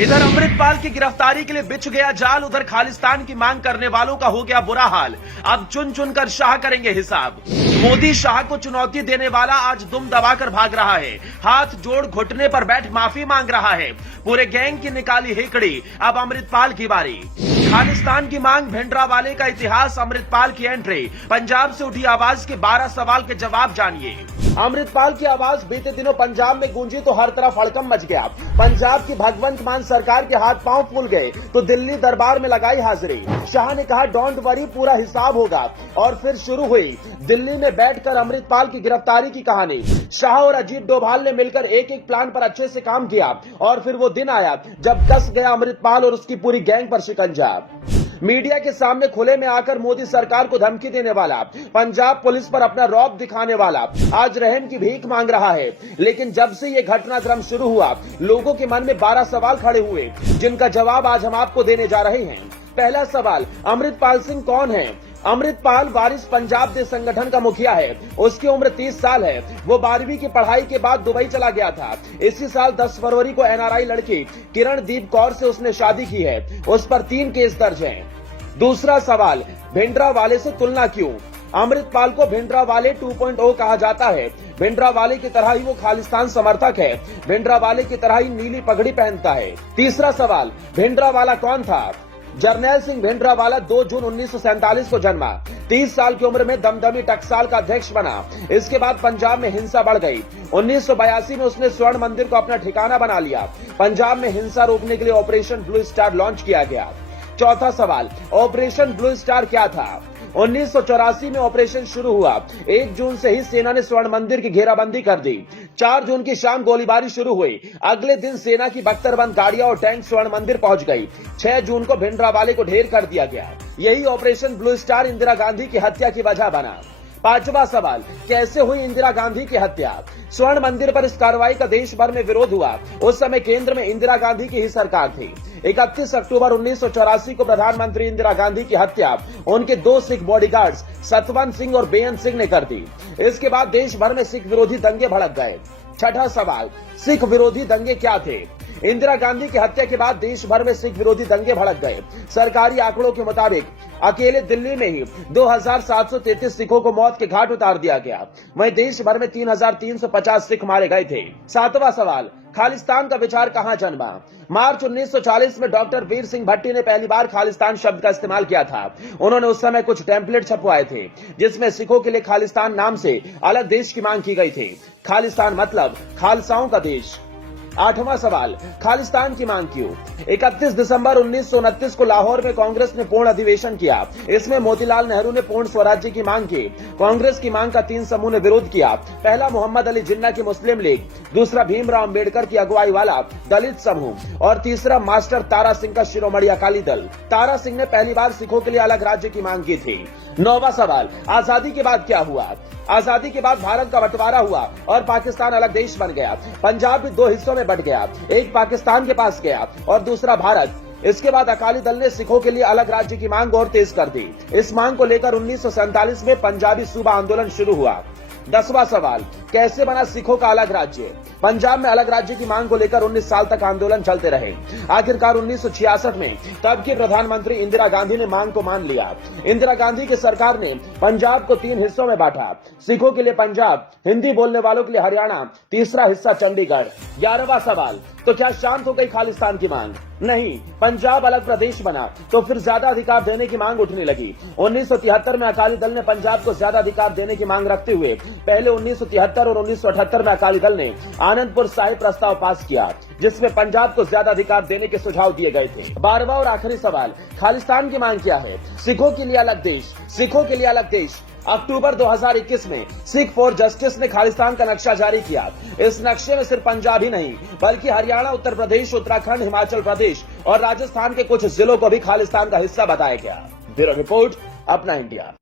इधर अमृतपाल की गिरफ्तारी के लिए बिछ गया जाल, उधर खालिस्तान की मांग करने वालों का हो गया बुरा हाल। अब चुन चुन कर शाह करेंगे हिसाब। मोदी शाह को चुनौती देने वाला आज दुम दबाकर भाग रहा है, हाथ जोड़ घुटने पर बैठ माफी मांग रहा है। पूरे गैंग की निकाली हेकड़ी, अब अमृतपाल की बारी। खालिस्तान की मांग, भिंडरावाले का इतिहास, अमृतपाल की एंट्री, पंजाब से उठी आवाज के 12 सवाल के जवाब जानिए। अमृतपाल की आवाज बीते दिनों पंजाब में गूंजी तो हर तरफ हड़कंप मच गया। पंजाब की भगवंत मान सरकार के हाथ पांव फूल गए तो दिल्ली दरबार में लगाई हाजिरी। शाह ने कहा डोंट वरी, पूरा हिसाब होगा। और फिर शुरू हुई दिल्ली में बैठकर अमृतपाल की गिरफ्तारी की कहानी। शाह और अजीत डोभाल ने मिलकर एक एक प्लान पर अच्छे से काम किया और फिर वो दिन आया जब कस गया अमृतपाल और उसकी पूरी गैंग पर शिकंजा। मीडिया के सामने खुले में आकर मोदी सरकार को धमकी देने वाला, पंजाब पुलिस पर अपना रौब दिखाने वाला आज रहम की भीख मांग रहा है। लेकिन जब से ये घटनाक्रम शुरू हुआ, लोगों के मन में 12 सवाल खड़े हुए, जिनका जवाब आज हम आपको देने जा रहे हैं। पहला सवाल, अमृतपाल सिंह कौन है? अमृतपाल वारिस पंजाब देश संगठन का मुखिया है। उसकी उम्र 30 साल है। वो 12वीं की पढ़ाई के बाद दुबई चला गया था। इसी साल 10 फरवरी को NRI लड़की किरणदीप कौर से उसने शादी की है। उस पर 3 केस दर्ज हैं। दूसरा सवाल, भिंडरावाले से तुलना क्यों? अमृतपाल को भिंडरावाले 2.0 कहा जाता है। भिंडरावाले की तरह ही वो खालिस्तान समर्थक है। भिंडरावाले की तरह ही नीली पगड़ी पहनता है। तीसरा सवाल, भिंडरावाला कौन था? जर्नैल सिंह भिंडरावाला 2 जून 1947 को जन्मा। 30 साल की उम्र में दमदमी टकसाल का अध्यक्ष बना। इसके बाद पंजाब में हिंसा बढ़ गई। 1982 में उसने स्वर्ण मंदिर को अपना ठिकाना बना लिया। पंजाब में हिंसा रोकने के लिए ऑपरेशन ब्लू स्टार लॉन्च किया गया। चौथा सवाल, ऑपरेशन ब्लू स्टार क्या था? 1984 में ऑपरेशन शुरू हुआ। 1 जून से ही सेना ने स्वर्ण मंदिर की घेराबंदी कर दी। 4 जून की शाम गोलीबारी शुरू हुई। अगले दिन सेना की बख्तरबंद गाड़ियां और टैंक स्वर्ण मंदिर पहुंच गई। 6 जून को भिंडरावाले को ढेर कर दिया गया। यही operation blue star Indira Gandhi की हत्या की वजह बना। पांचवा सवाल, कैसे हुई इंदिरा गांधी की हत्या? स्वर्ण मंदिर पर इस कार्रवाई का देश भर में विरोध हुआ। उस समय केंद्र में इंदिरा गांधी की ही सरकार थी। 31 अक्टूबर 1984 को प्रधानमंत्री इंदिरा गांधी की हत्या उनके 2 सिख बॉडीगार्ड्स सतवंत सिंह और बेअंत सिंह ने कर दी। इसके बाद देश भर में सिख विरोधी दंगे भड़क गए। छठा सवाल, सिख विरोधी दंगे क्या थे? इंदिरा गांधी की हत्या के बाद देश भर में सिख विरोधी दंगे भड़क गए। सरकारी आंकड़ों के मुताबिक अकेले दिल्ली में ही 2733 सिखों को मौत के घाट उतार दिया गया। वहीं देश भर में 3350 सिख मारे गए थे। सातवां सवाल, खालिस्तान का विचार कहां जन्मा? मार्च 1940 में डॉक्टर वीर सिंह भट्टी ने पहली बार खालिस्तान शब्द का इस्तेमाल किया था। उन्होंने उस समय कुछ टेम्पलेट छपवाए थे जिसमें सिखों के लिए खालिस्तान नाम से अलग देश की मांग की गई थी। खालिस्तान मतलब खालसाओं का देश। आठवां सवाल, खालिस्तान की मांग क्यों? 31 दिसंबर 1929 को लाहौर में कांग्रेस ने पूर्ण अधिवेशन किया। इसमें मोतीलाल नेहरू ने पूर्ण स्वराज्य की मांग की। कांग्रेस की मांग का 3 समूह ने विरोध किया। पहला मोहम्मद अली जिन्ना की मुस्लिम लीग, दूसरा भीमराव अम्बेडकर की अगुवाई वाला दलित समूह और तीसरा मास्टर तारा सिंह का शिरोमणि अकाली दल। तारा सिंह ने पहली बार सिखों के लिए अलग राज्य की मांग की थी। 9वां सवाल, आजादी के बाद क्या हुआ? आजादी के बाद भारत का बंटवारा हुआ और पाकिस्तान अलग देश बन गया। पंजाब भी 2 हिस्सों में बंट गया, एक पाकिस्तान के पास गया और दूसरा भारत। इसके बाद अकाली दल ने सिखों के लिए अलग राज्य की मांग और तेज कर दी। इस मांग को लेकर 1947 में पंजाबी सूबा आंदोलन शुरू हुआ। 10वां सवाल, कैसे बना सिखों का अलग राज्य? पंजाब में अलग राज्य की मांग को लेकर 19 साल तक आंदोलन चलते रहे। आखिरकार 1966 में तब की प्रधानमंत्री इंदिरा गांधी ने मांग को मान लिया। इंदिरा गांधी की सरकार ने पंजाब को 3 हिस्सों में बांटा, सिखों के लिए पंजाब, हिंदी बोलने वालों के लिए हरियाणा, तीसरा हिस्सा चंडीगढ़। 11वां सवाल, तो क्या शांत हो गई खालिस्तान की मांग? नहीं, पंजाब अलग प्रदेश बना तो फिर ज्यादा अधिकार देने की मांग उठने लगी। 1973 में अकाली दल ने पंजाब को ज्यादा अधिकार देने की मांग रखते हुए पहले 1973 और 1978 में अकाली दल ने आनंदपुर साहिब प्रस्ताव पास किया जिसमें पंजाब को ज्यादा अधिकार देने के सुझाव दिए गए थे। 12वां और आखिरी सवाल, खालिस्तान की मांग क्या है? सिखों के लिए अलग देश, सिखों के लिए अलग देश। अक्टूबर 2021 में सिख फॉर जस्टिस ने खालिस्तान का नक्शा जारी किया। इस नक्शे में सिर्फ पंजाब ही नहीं बल्कि हरियाणा, उत्तर प्रदेश, उत्तराखंड, हिमाचल प्रदेश और राजस्थान के कुछ जिलों को भी खालिस्तान का हिस्सा बताया गया। ब्यूरो रिपोर्ट, अपना इंडिया।